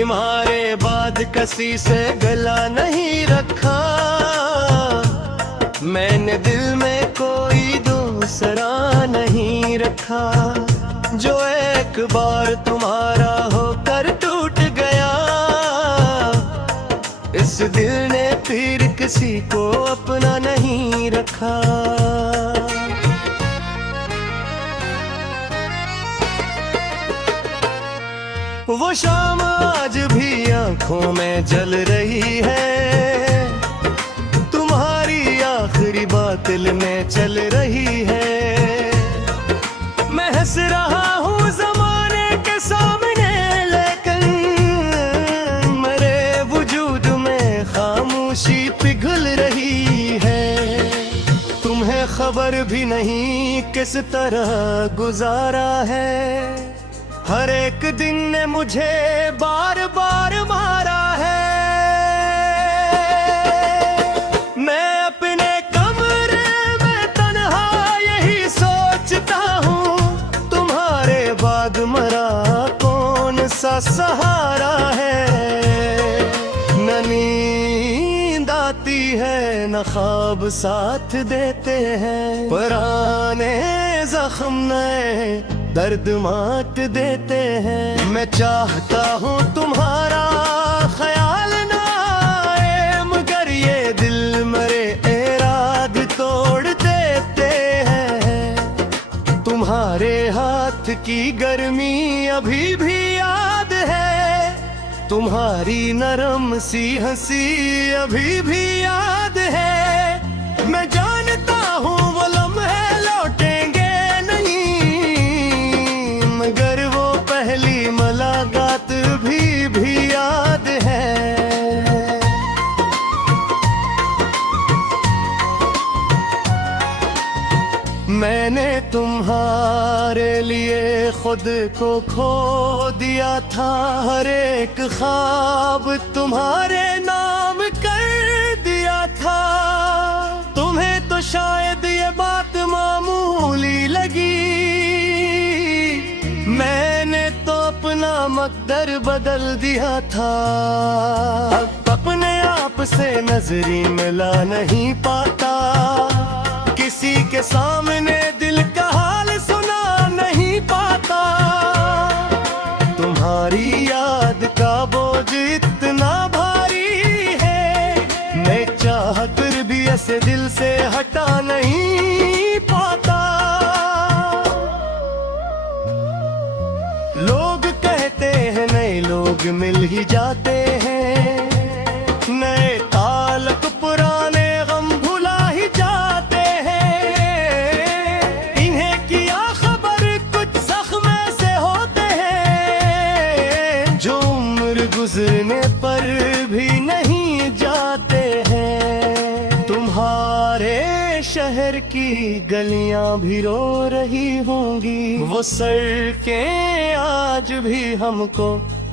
तुम्हारे बाद किसी से गला नहीं रखा, मैंने दिल में कोई दूसरा नहीं रखा। जो एक बार तुम्हारा होकर टूट गया, इस दिल ने फिर किसी को अपना नहीं रखा। वो शाम आज भी आंखों में जल रही है, तुम्हारी आखिरी बात दिल में चल रही है। मैं हंस रहा हूँ ज़माने के सामने, लेकिन मेरे वजूद में खामोशी पिघल रही है। तुम्हें खबर भी नहीं किस तरह गुजारा है, हर एक दिन ने मुझे बार बार मारा है। मैं अपने कमरे में तन्हा यही सोचता हूँ, तुम्हारे बाद मरा कौन सा सहारा है। न नींद आती है न ख्वाब साथ देते हैं, पुराने जख्म नए दर्द मात देते हैं। मैं चाहता हूँ तुम्हारा ख्याल ना आए, मगर ये दिल मेरे इराद तोड़ देते हैं। तुम्हारे हाथ की गर्मी अभी भी याद है, तुम्हारी नरम सी हंसी अभी भी याद है। मैं जानता हूँ वो लम्हे लौटेंगे मगर वो पहली मुलाकात भी याद है। मैंने तुम्हारे लिए खुद को खो दिया था, हर एक ख्वाब तुम्हारे नाम कर दिया था। तुम्हें तो शायद ये बात मामूली लगी, मैंने तो अपना मकदर बदल दिया था। अब अपने आप से नजरी मिला नहीं पाता, किसी के सामने दिल का हाल सुना नहीं पाता। तुम्हारी याद का बोझ इतना भारी है, मैं चाह कर भी ऐसे दिल से हटा नहीं पाता। लोग कहते हैं नए लोग मिल ही जाते हैं, नए ताल्लुक पुराने गम भुला ही जाते हैं। इन्हें किया खबर कुछ जख्म से होते हैं, जो उम्र गुजरने पर भी नहीं जाते हैं। तुम्हारे शहर की गलियां भी रो रही होंगी, वो सड़कें आज भी हमको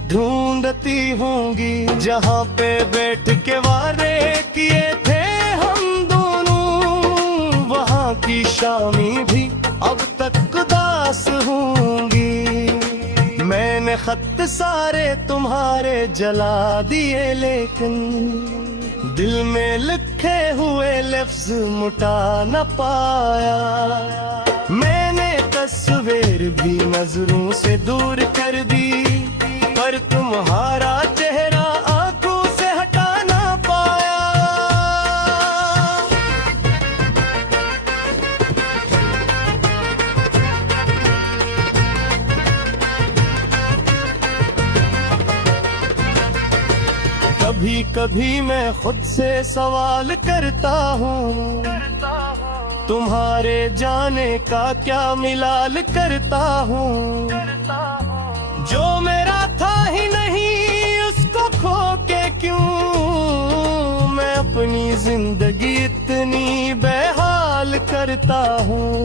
ढूंढती होंगी। जहाँ पे बैठ के वारे किए थे हम दोनों, वहाँ की शामी भी अब तक उदास होंगी। मैंने खत सारे तुम्हारे जला दिए, लेकिन दिल में लिखे हुए लफ्ज मुटा न पाया। मैंने तस्वीर भी नजरों से दूर कर दी, पर तुम्हारा चेहरा आंखों से हटा ना पाया। कभी कभी मैं खुद से सवाल करता हूँ, तुम्हारे जाने का क्या मिलाल करता हूँ। जो मेरा था ही नहीं उसको खो के क्यों मैं अपनी जिंदगी इतनी बेहाल करता हूँ।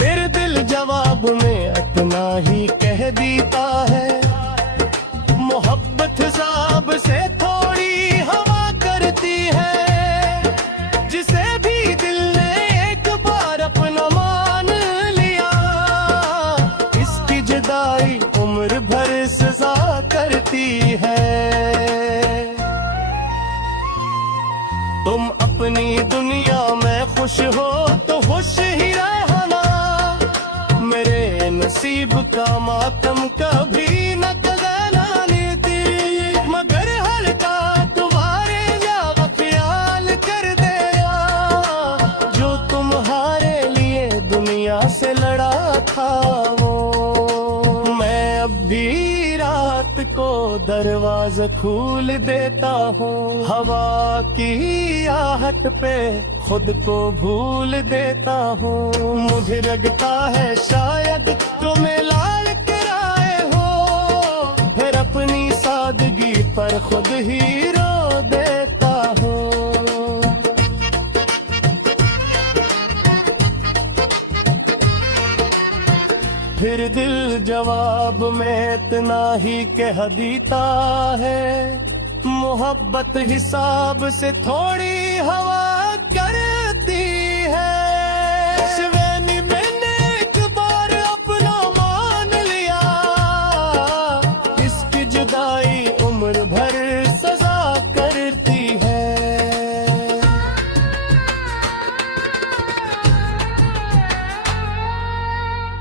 फिर दिल जवाब में इतना ही कह देता है, मोहब्बत साहब से थोड़ी हवा करती है। जिसे भी दिल ने एक बार अपना मान लिया आती है। तुम अपनी दुनिया में खुश हो तो खुश ही रहना, मेरे नसीब का मातम कभी न करना नीति। मगर हल्का तुम्हारे या ख्याल कर दिया, जो तुम्हारे लिए दुनिया से लड़ा था वो। मैं अब भी रात को दरवाजा खोल देता हूँ, हवा की आहट पे खुद को भूल देता हूँ। मुझे लगता है शायद तुम्हें लाल कराए हो, फिर अपनी सादगी पर खुद ही रो देता हूँ। फिर दिल जवाब में इतना ही कह देता है, मोहब्बत हिसाब से थोड़ी हवा करती है। शिवेनी मैंने एक बार अपना मान लिया, इसकी जुदाई उम्र भर सजा करती है।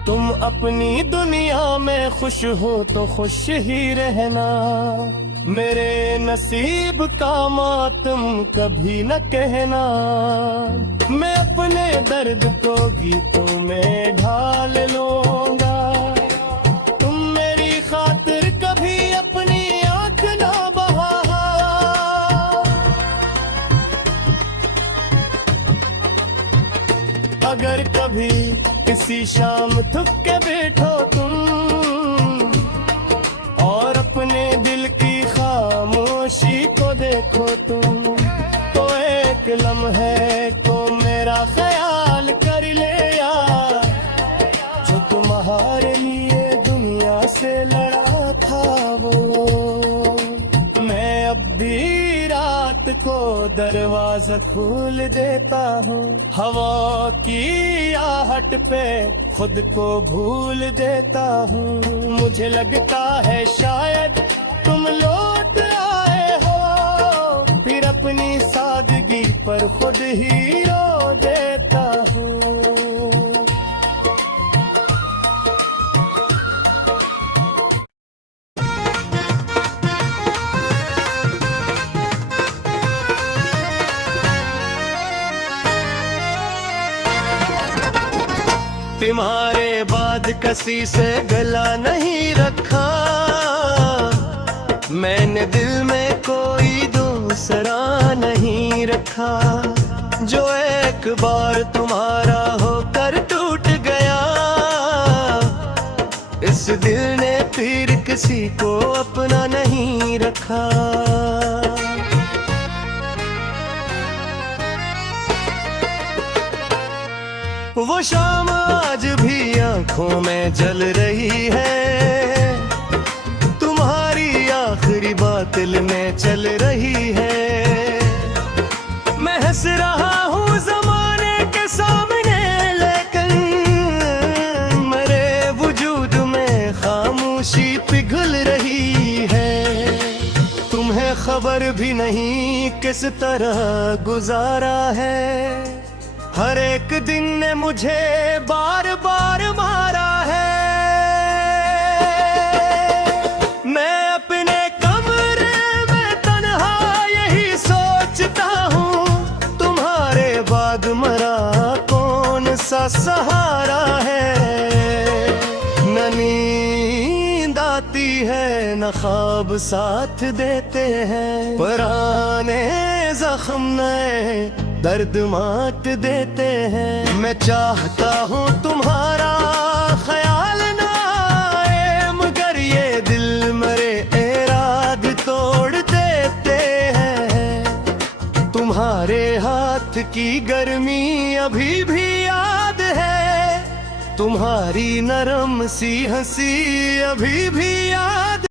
तुम अपनी दुनिया में खुश हो तो खुश ही रहना, मेरे नसीब का मातम कभी न कहना। मैं अपने दर्द को गीतों में ढाल लूंगा, तुम मेरी खातिर कभी अपनी आंख ना बहा। अगर कभी किसी शाम थक के बैठो तुम और अपने दिल की खामोशी को देखो तुम, तो एक लम्हे को मेरा ख्याल कर ले यार, जो तुम्हारे लिए दुनिया से लड़ा था वो। मैं अब भी रात को दरवाजा खोल देता हूँ, हवा की आहट पे खुद को भूल देता हूँ। मुझे लगता है शायद तुम लौट आए हो, फिर अपनी सादगी पर खुद ही रो देता हूँ। तुम्हारे बाद किसी से गला नहीं रखा, मैंने दिल में कोई दूसरा नहीं रखा। जो एक बार तुम्हारा होकर टूट गया, इस दिल ने फिर किसी को अपना नहीं रखा। वो शाम आज भी आंखों में जल रही है, तुम्हारी आखिरी बात दिल में चल रही है। मैं हंस रहा हूँ जमाने के सामने, लेकिन मेरे वजूद में खामोशी पिघल रही है। तुम्हें खबर भी नहीं किस तरह गुजारा है, हर एक दिन ने मुझे बार बार मारा है। मैं अपने कमरे में तन्हा यही सोचता हूँ, तुम्हारे बाद मरा कौन सा सहारा है। न नींद आती है न ख्वाब साथ देते हैं, पुराने जख्म नए दर्द मात देते हैं। मैं चाहता हूँ तुम्हारा ख्याल ना आए, मगर ये दिल मरे इराद तोड़ देते हैं। तुम्हारे हाथ की गर्मी अभी भी याद है, तुम्हारी नरम सी हंसी अभी भी याद